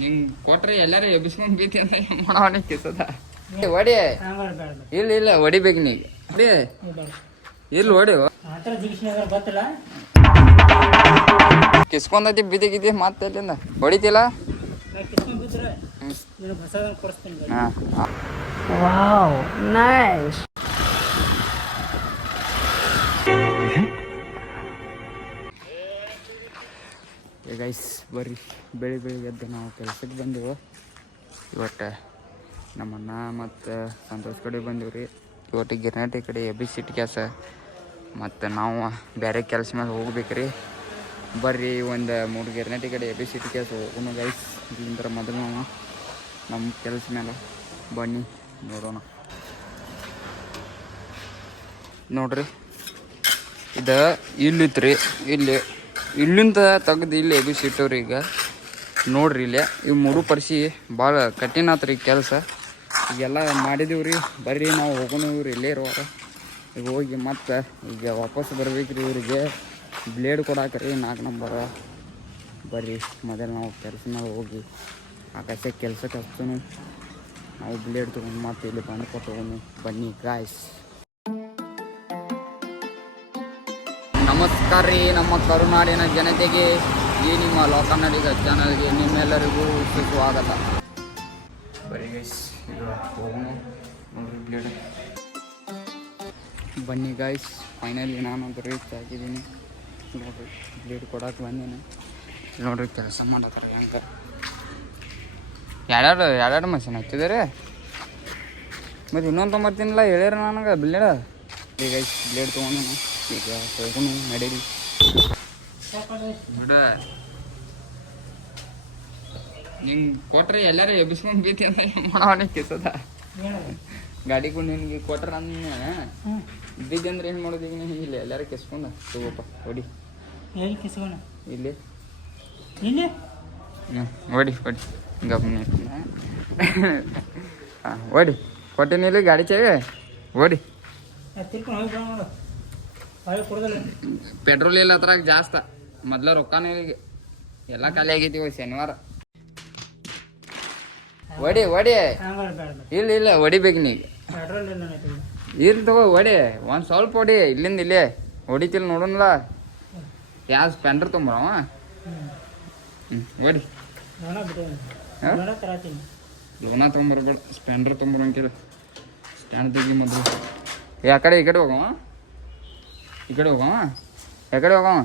ನಿಂಗೆ ಕೊಟ್ರೆ ಎಲ್ಲಾರು ಎಬ್ಬಿಸ್ಕೊಂಡ್ ಬೀತಿ ಅಂತ ಮಾಡೋಣ ಕಿಸದ ಹೊಡಿ ಇಲ್ಲ ಇಲ್ಲ ಹೊಡಿಬೇಕು ನೀಗ ಹೊಡಿ ಇಲ್ಲ ಹೊಡಿ ಕಿಸ್ಕೊಂಡೈತಿ ಬಿದ್ದಿ ಗಿದ್ದಿ ಮತ್ತೆ ಎಲ್ಲಿಂದ ಹೊಡಿತಿಲ್ಲ ವಾವ್ ನೈಸ್ ಗೈಸ್ ಬರ್ರಿ ಬೆಳಿಗ್ಗೆ ಎದ್ದು ನಾವು ಕೆಲಸಕ್ಕೆ ಬಂದೆವು ಇವತ್ತು ನಮ್ಮಣ್ಣ ಮತ್ತು ಸಂತೋಷ್ ಕಡೆ ಬಂದೀವಿ ಇವತ್ತು ಗಿರ್ನಾಟಿ ಕಡೆ ಎಬಿಸಿಟಿ ಕೆಲಸ ಮತ್ತು ನಾವು ಬೇರೆ ಕೆಲಸ ಮೇಲೆ ಹೋಗ್ಬೇಕ್ರಿ ಬರ್ರಿ ಒಂದು 3 ಗಿರ್ನಾಟಿ ಕಡೆ ಎಬಿಸಿಟಿ ಕೆಲಸ ಹೋಗೋಣ ಗೈಸ್ ಇಲ್ಲಿಂದ ಮೊದಲು ನಾವು ನಮ್ಮ ಕೆಲಸ ಮೇಲೆ ಬನ್ನಿ ನೋಡೋಣ ನೋಡ್ರಿ ಇದು ಇಲ್ಲಿತ್ರಿ ಇಲ್ಲಿಂದ ತೆಗ್ದು ಇಲ್ಲಿ ಎಬಿಸಿಟ್ಟವ್ರಿ ಈಗ ನೋಡ್ರಿ ಇಲ್ಲೇ ಇವು 3 ಪರಿಸಿ ಭಾಳ ಕಠಿಣ ಆತ್ರಿ ಕೆಲಸ ಈಗೆಲ್ಲ ಮಾಡಿದೀವ್ರಿ ಬರ್ರಿ ನಾವು ಹೋಗೋಣ ಇವ್ರು ಇಲ್ಲೇ ಇರುವಾಗ ಈಗ ಹೋಗಿ ಮತ್ತೆ ಈಗ ವಾಪಸ್ ಬರ್ಬೇಕ್ರಿ ಇವರಿಗೆ ಬ್ಲೇಡ್ ಕೊಡಾಕ್ರಿ 4 ನಂಬರ್ ಬರ್ರಿ ಮೊದಲು ನಾವು ಕೆಲಸ ಮೇಲೆ ಹೋಗಿ ಆಕಾಶಕ್ಕೆ ಕೆಲ್ಸಕ್ಕೆ ಹಚ್ತನು ನಾವು ಬ್ಲೇಡ್ ತೊಗೊಂಡು ಮತ್ತೆ ಇಲ್ಲಿ ಬಂದು ಕೊಟ್ಟು ಬನ್ನಿ ಗಾಯ್ಸ್ ನಮಸ್ಕಾರ ರೀ ನಮ್ಮ ಕರುನಾಡಿನ ಜನತೆಗೆ ಈ ನಿಮ್ಮ ಲೋಕನ್ನಡಿಗ ಚಾನಲ್ಗೆ ನಿಮ್ಮೆಲ್ಲರಿಗೂ ಸ್ವಾಗತ ಬರೀ ಗೈಸ್ ಈಗ ಹೋಗೋಣ ನೋಡ್ರಿ ಬ್ಲೇಡ್ ಬನ್ನಿ ಗಾಯ್ಸ್ ಫೈನಲಿ ನಾನಂತೂ ರೀಚ್ ಆಗಿದ್ದೀನಿ ನೋಡ್ರಿ ಬ್ಲೇಡ್ ಕೊಡಕ್ಕೆ ಬಂದೀನಿ ನೋಡ್ರಿ ಕೆಲಸ ಮಾಡತ್ತಾರ ಹಂಗೆ ಎರಡೆರಡು ಮಷಿನ್ ಹಚ್ಚಿದಾರೆ ಮತ್ತು ಇನ್ನೊಂದು ತೊಂಬರ್ತೀನಿಲ್ಲ ಹೇಳ್ಯಾರ ನನಗೆ ಬ್ಲೇಡ್ ಈಗ ಗೈಸ್ ಬ್ಲೇಡ್ ತೊಗೊಂಡು ಈಗ ಹೋಗೋಣ ನಡೀರಿ ನೋಡ ನಿಂಗೆ ಕೊಟ್ರೆ ಎಲ್ಲಾರು ಎಬ್ಬಿಸ್ಕೊಂಡ್ ಬೀತಿ ಅಂತ ಮಾಡೋಣ ಕಿಸದ ಗಾಡಿಗೂ ನಿನ್ಗೆ ಕೊಟ್ರ ಇದ್ದಿದ್ದೆ ಅಂದ್ರೆ ಏನು ಮಾಡೋದು ಈಗ ಇಲ್ಲ ಎಲ್ಲಾರು ಕಿಸ್ಕೊಂಡ ತಗೋಪ್ಪ ಹೊಡಿ ಇಲ್ಲಿ ಹೊಡಿ ಗಮನ ಹಾಂ ಹೊಡಿ ಕೊಟ್ಟಿನಿ ಇಲ್ಲಿ ಗಾಡಿ ಚಾವಿ ಹೊಡಿ ಪೆಟ್ರೋಲ್ ಇಲ್ಲ ಅದ್ರಾಗ ಜಾಸ್ತ ಮೊದ್ಲ ರೊಕ್ಕನೇ ಈಗ ಎಲ್ಲ ಖಾಲಿ ಆಗೈತಿ ಶನಿವಾರ ಹೊಡಿ ಇಲ್ಲ ಹೊಡಿಬೇಕು ನೀಗ ಇಲ್ಲಿ ತಗೋ ಹೊಡಿ ಒಂದು ಸ್ವಲ್ಪ ಹೊಡಿ ಇಲ್ಲಿಂದ ಇಲ್ಲೇ ಹೊಡಿತಿಲ್ಲ ನೋಡೋಣಲ್ಲ ಯಾವ ಸ್ಪೆಂಡರ್ ತೊಂಬರವ ಹೊಡಿ ಲೋನ ತೊಗೊಂಬರ್ಬೇಡ ಸ್ಪೆಂಡರ್ ತೊಂಬರಂಕಿಲ್ಲ ಸ್ಟ್ಯಾಂಡ್ ತೆಗಿ ಮೊದಲು ಈ ಕಡೆ ಹೋಗವ ಈ ಕಡೆ ಹೋಗವ ಎಕಡೆ ಹೋಗವ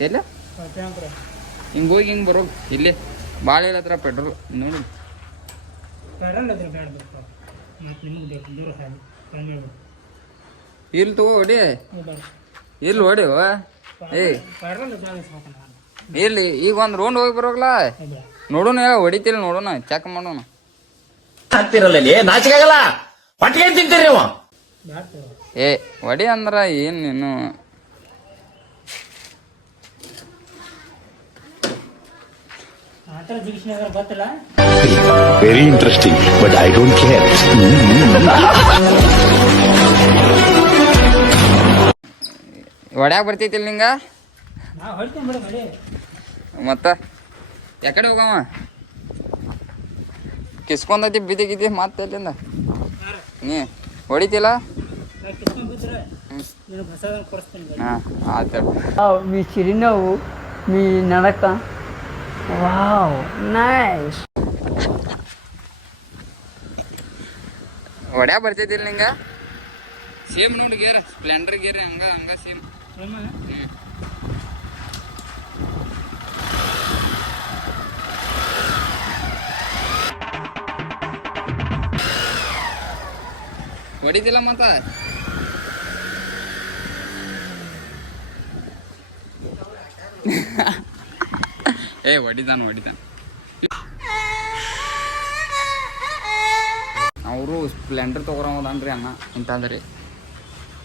ಎಲ್ಲ ಹಿಂಗೆ ಹೋಗಿ ಹಿಂಗೆ ಬರೋ ಇಲ್ಲೇ ಭಾಳ ಇಲ್ಲ ಹತ್ರ ಪೆಟ್ರೋಲ್ ನೋಡಿ ಇಲ್ಲಿ ತಗೋ ಹೊಡಿ ಇಲ್ಲಿ ಹೊಡಿ ಇಲ್ಲಿ ಈಗ ಒಂದು ರೌಂಡ್ ಹೋಗಿ ಬರೋಗ್ಲ ನೋಡೋಣ ಹೊಡಿತಿಲ್ಲ ನೋಡೋಣ ಚೆಕ್ ಮಾಡೋಣ ಏ ಹೊಡಿ ಅಂದ್ರ ಏನ್ ನೀನು very interesting but I don't care ಹೊಡ್ಯಾಗ ಬರ್ತೈತಿಲ್ಲ ನಿಂಗ ಮತ್ತ ಯಾಕಡೆ ಹೋಗವ ಕಿಸ್ಕೊಂಡೈತಿ ಬಿದ್ದಿ ಮತ್ತೆ ಎಲ್ಲಿಂದ ನೀ ಹೊಡಿತಿಲ್ಲ మీ చిరునవ్వు మీ నడక వావ్ నైస్ ಹೊಡ್ಯಾಗ ಬರ್ತೈತಿಲ್ಲ ನಿಂಗ ಸೇಮ್ ನೋಡಿ ಗೇರ್ ಸ್ಪ್ಲೆಂಡರ್ ಗೇರ್ ಹಂಗ ಸೇಮ್ ಹೊಡಿತಿಲ್ಲ ಮತ್ತ ಏ ಹೊಡಿತಾನ ಅವರು ಸ್ಪ್ಲೆಂಡರ್ ತೊಗೊಳೋದನ್ರಿ ಅಣ್ಣ ಇಂತಂದ್ರಿ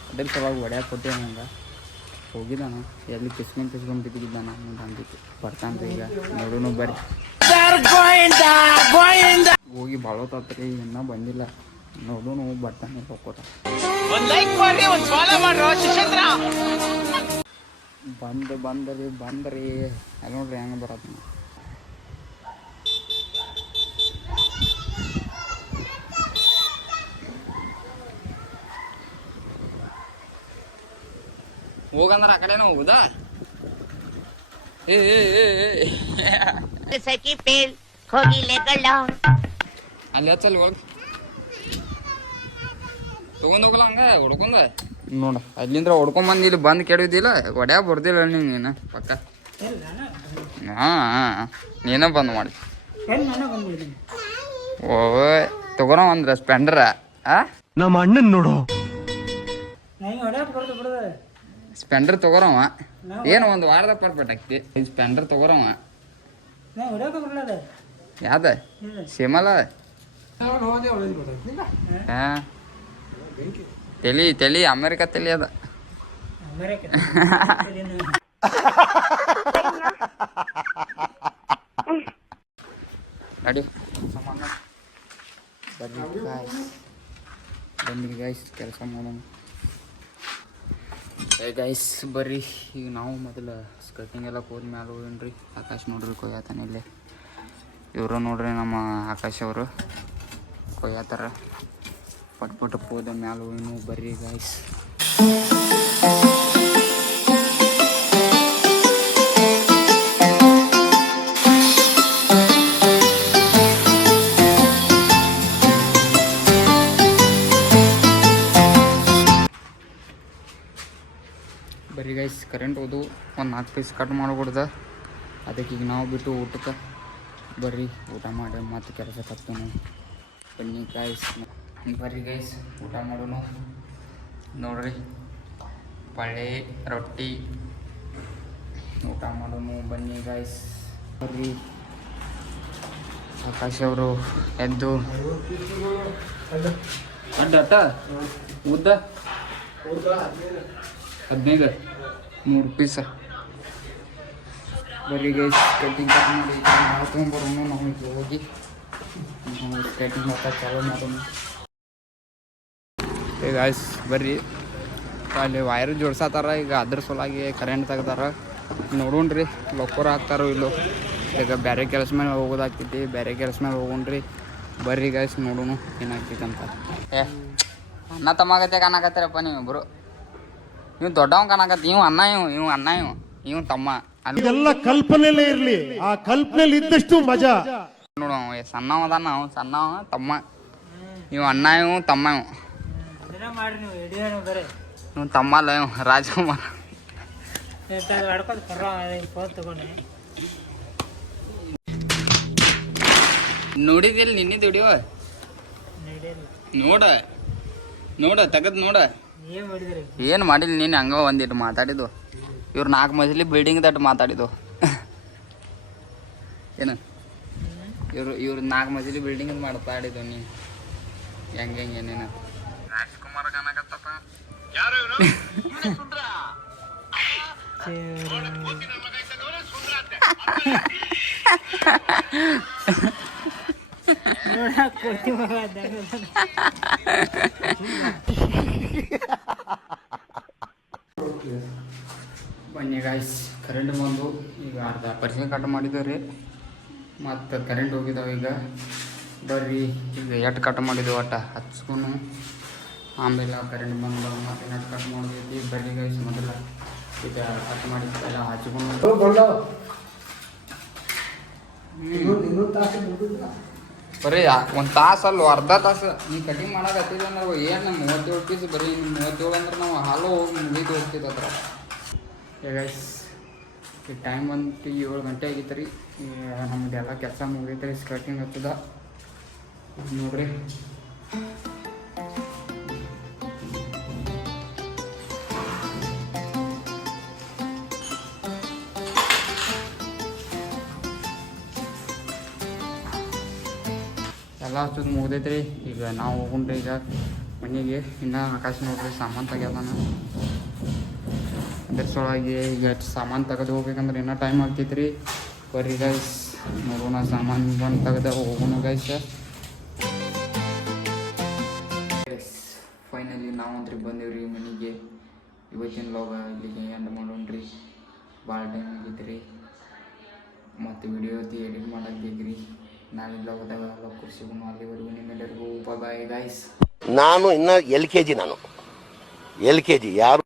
ಅದ್ರ ಸಲುವಾಗಿ ಹೊಡ್ಯಾಕ ಕೊಟ್ಟೆ ಹಂಗೆ ಹೋಗಿದ್ದಾನ ಎಲ್ಲಿ ಕಿಸ್ಕೊಂಡ್ ಬಿದ್ದಿದ್ದಾನ ಅಂದಿತ್ತು ಬರ್ತಾನ್ರಿ ಈಗ ನೋಡೋಣ ಬರ್ರಿ ಹೋಗಿ ಭಾಳ ಹೊತ್ತಾತ್ರಿ ಇನ್ನೂ ಬಂದಿಲ್ಲ ನೋಡೋಣ ಬರ್ತಾನೆ ಹೋಗ್ಕೋತ ಬಂದ್ರಿ ಅಲ್ಲಿ ನೋಡ್ರಿ ಹೆಂಗೆ ಬರತ್ತ. ಹೋಗಂದ್ರೆ ಆ ಕಡೆನೂ ಹೋಗುದಾ? ಅಲ್ಲಿ ಹಚ್ಚಲ್ಲಿ ಹೋಗಿ ತಗೊಂಡ್ ಹೋಗಲ್ಲ ಹಂಗ ಹುಡ್ಕೊಂಡ ನೋಡ. ಅಲ್ಲಿಂದ್ರ ಹೊಡ್ಕೊಂಬಂದು ಇಲ್ಲಿ ಬಂದು ಕೆಡುದಿಲ್ಲ, ಒಡ್ಯಾ ಬರ್ದಿಲ್ಲ ನೀನು ಪಕ್ಕ. ಹಾಂ ನೀನ ಬಂದು ಮಾಡಿ. ಓ ತಗೋಣ ಒಂದ್ರ ಸ್ಪೆಂಡರ. ನಮ್ಮ ಅಣ್ಣನ್ ನೋಡು, ಸ್ಪೆಂಡರ್ ತಗೋರವ. ಏನು ಒಂದು ವಾರದಾಗ ಪರ್ಫೆಕ್ಟ್ ಆಗ್ತಿ. ಸ್ಪೆಂಡರ್ ತಗೋರವ. ಯಾವ್ದ ಸಿಮಲ? ಹಾಂ ತಲಿ ಅಮೇರಿಕಾ ತಲಿ ಅದ. ನಡಿ ಬಂದ್ರಿ ಗೈಸ್, ಕೆಲಸ ಮಾಡೋಣ. ಗೈಸ್ ಬರ್ರಿ, ಈಗ ನಾವು ಮೊದಲು ಸ್ಕರ್ಟಿಂಗ್ ಎಲ್ಲ ಹೋದ ಮ್ಯಾಲೆ ಹೋಗಿನ್ರಿ. ಆಕಾಶ್ ನೋಡ್ರಿ ಕೊಯ್ಯತಾನೆ ಇಲ್ಲೇ. ಇವರು ನೋಡ್ರಿ ನಮ್ಮ ಆಕಾಶ್ ಅವರು ಕೊಯ್ಯತ್ತಾರ. ಪಟ್ಪುಟ ಹೋದ ಮ್ಯಾಲೆ ಹೋಗಿನು. ಬರ್ರಿ ಗೈಸ್. ಬರ್ರಿ ಗೈಸ್, ಕರೆಂಟ್ ಹೋದು ಒಂದು 4 ಪೀಸ್ ಕಟ್ ಮಾಡ್ಬಿಡ್ದ. ಅದಕ್ಕೆ ಈಗ ನಾವು ಬಿಟ್ಟು ಊಟಕ್ಕೆ ಬರ್ರಿ, ಊಟ ಮಾಡಿ ಮತ್ತೆ ಕೆಲಸ ಕಟ್ತೀವಿ. ಬನ್ನಿ ಗೈಸ್, ಬರ್ರಿ ಗೈಸ್ ಊಟ ಮಾಡೋಣ. ನೋಡ್ರಿ ಪಳ್ಳಿ ರೊಟ್ಟಿ ಊಟ ಮಾಡೋಣ. ಬನ್ನಿ ಗೈಸ್ ಬರ್ರಿ. ಆಕಾಶ್ ಅವರು ಎದ್ದು ಅಡ್ಡ ಉದ್ದ 15 3 ಪೀಸ. ಬರ್ರಿ ಗೈಸ್ ಸ್ಕೇಟಿಂಗ್ ಕಟ್ ಮಾಡಿ ನಾವು ತೊಗೊಂಬರೋಣ. ನಾವು ಈಗ ಹೋಗಿ ಸ್ಕೇಟಿಂಗ್ ಮಾಡ್ತಾ ಚಾಲೂ ಮಾಡೋಣ. ಈಗ ಗೈಸ್ ಬರ್ರಿ, ಅಲ್ಲಿ ವೈರ್ ಜೋಡ್ಸತ್ತಾರ. ಈಗ ಅದ್ರ ಸಲುವಾಗಿ ಕರೆಂಟ್ ತೆಗ್ದಾರ. ನೋಡೋಣ್ರಿ ಲೊಕ್ಕೋರ ಹಾಕ್ತಾರೋ ಇಲ್ಲೋ. ಈಗ ಬೇರೆ ಕೆಲಸ ಮೇಲೆ ಹೋಗೋದಾಗ್ತೈತಿ, ಬೇರೆ ಕೆಲಸ ಮೇಲೆ ಹೋಗೋಣ್ರಿ. ಬರ್ರಿ ಗೈಸ್ ನೋಡೋಣ ಏನಾಗ್ತೈತೆ ಅಂತ. ಅಣ್ಣ ತಮ್ಮಾಗತ್ತೆ ಕಾಣಕತ್ತಾರಪ್ಪ ನೀವಿಬ್ರು. ಇವ್ ದೊಡ್ಡವ ಕಾಣಕತ್ತ, ಇವ್ ಅಣ್ಣ, ಇವ್ ಅಣ್ಣ, ಇವ್ ತಮ್ಮ. ಎಲ್ಲ ಕಲ್ಪನೆಲೇ ಇರ್ಲಿ, ಆ ಕಲ್ಪನೆಲಿ ಇದ್ದಷ್ಟು ಮಜಾ. ನೋಡ ಸಣ್ಣವ ಅದಾನ, ಅವ ಸಣ್ಣವ ತಮ್ಮ. ಇವ್ ಅಣ್ಣ, ಇವ್ ತಮ್ಮ. ಇವ್ ತಮ್ಮ ಅಲ್ಲ, ಇವ್ ರಾಜಕುಮಾರ್. ನೋಡಿದಿಲ್ಲ ನಿನ್ನೆ ದುಡಿಯೋ? ನೋಡ ತೆಗದ್ ನೋಡ. ಏನು ಮಾಡಿಲ್ಲ ನೀನು, ಹಂಗ ಒಂದಿಟ್ಟು ಮಾತಾಡಿದ್ದು. ಇವ್ರು 4 ಮಜಲಿ ಬಿಲ್ಡಿಂಗ್ ದಟ್ಟು ಮಾತಾಡಿದ್ದು. ಏನು ಇವ್ರು 4 ಮಜಲಿ ಬಿಲ್ಡಿಂಗ್ ಮಾತಾಡಿದ್ದು ನೀನು. ಹೆಂಗೆ ಏನೇನು ರಾಜ್ಕುಮಾರ್ ಕಾಣಕತ್ತಪ್ಪ. ಬನ್ನಿ ಗಾಯ್ಸ್, ಕರೆಂಟ್ ಬಂದು ಈಗ ಅರ್ಧ ಪರ್ಸೆಂಟ್ ಕಟ್ ಮಾಡಿದ್ದೇವೆ ರೀ. ಮತ್ತು ಕರೆಂಟ್ ಹೋಗಿದ್ದಾವೆ. ಈಗ ಬರ್ರಿ, ಈಗ ಎಟ್ಟು ಕಟ್ ಮಾಡಿದ್ದೆವು ಒಟ್ಟು ಹಚ್ಕೊಂಡು ಆಮೇಲೆ ಕರೆಂಟ್ ಬಂದು ಮತ್ತೆ ನೆಟ್ ಕಟ್ ಮಾಡಿದ್ವಿ. ಬರ್ರಿ ಗೈಸ್, ಮೊದಲ ಈಗ ಕಟ್ ಮಾಡಿದ್ದೆಲ್ಲ ಹಚ್ಕೊಂಡು ಬರೀ 1 ತಾಸು ಅರ್ಧ ತಾಸು ನೀ ಕಟಿಂಗ್ ಮಾಡಕತ್ತಿಲ್ಲ ಅಂದ್ರೆ ಏನು 37 ಪೀಸ್ ಬರೀ 37 ಅಂದ್ರೆ ನಾವು ಹಾಲು ಹೋಗಿ ಮುಗಿದು ಹೋಗ್ತಿದ್ದ ಹತ್ರ. ಗೈಸ್ ಈ ಟೈಮ್ ಬಂತು 7 ಗಂಟೆ ಆಗಿತ್ತು ರೀ. ನಮ್ದೆಲ್ಲ ಕೆಲಸ ಮುಗಿದೈತೆ ರೀ. ಸ್ಕರ್ಟಿಂಗ್ ಹತ್ತದ ನೋಡ್ರಿ. ಎಲ್ಲ ಹಚ್ಚೋದು ಮುಗ್ದೈತೆ ರೀ. ಈಗ ನಾವು ಹೋಗ್ರಿ ಈಗ ಮನೆಗೆ. ಇನ್ನು ಆಕಾಶ ನೋಡ್ರಿ ಸಾಮಾನು ತೆಗ್ಯದಾನ. ಅದ್ರ ಸಲುವಾಗಿ ಈಗ ಸಾಮಾನು ತೆಗೆದು ಹೋಗ್ಬೇಕಂದ್ರೆ ಇನ್ನೂ ಟೈಮ್ ಆಗ್ತೈತೆ ರೀ. ಬರ್ರಿ ಗೈಸ್ ನೋಡೋಣ, ಸಾಮಾನು ಬಂದು ತೆಗೆದ ಹೋಗೋಣ ಗೈಸ್. ಫೈನಲಿ ನಾವು ಅಂತ್ರಿ ಬಂದೇವ್ರಿ ಮನೆಗೆ. ಇವತ್ತಿನ ಲಾಗ ಇಲ್ಲಿಗೆ ಎಂಡ್ ಮಾಡೋಣ್ರಿ. ಭಾಳ ಟೈಮ್ ಆಗಿತ್ತು ಮತ್ತು ವಿಡಿಯೋ ಎಡಿಟ್ ಮಾಡೋಕೆ ಬೇಕ್ರಿ. ನಾಳೆ ಬ್ಲಾಗ್ದಾಗ ಸಿಗೋಣ. ಅಲ್ಲಿವರೆಗೂ ನಿಮ್ಮೆಲ್ಲರಿಗೂ ಬಾಯ್ ಗಾಯ್ಸ್. ನಾನು ಇನ್ನು LKG ಯಾರು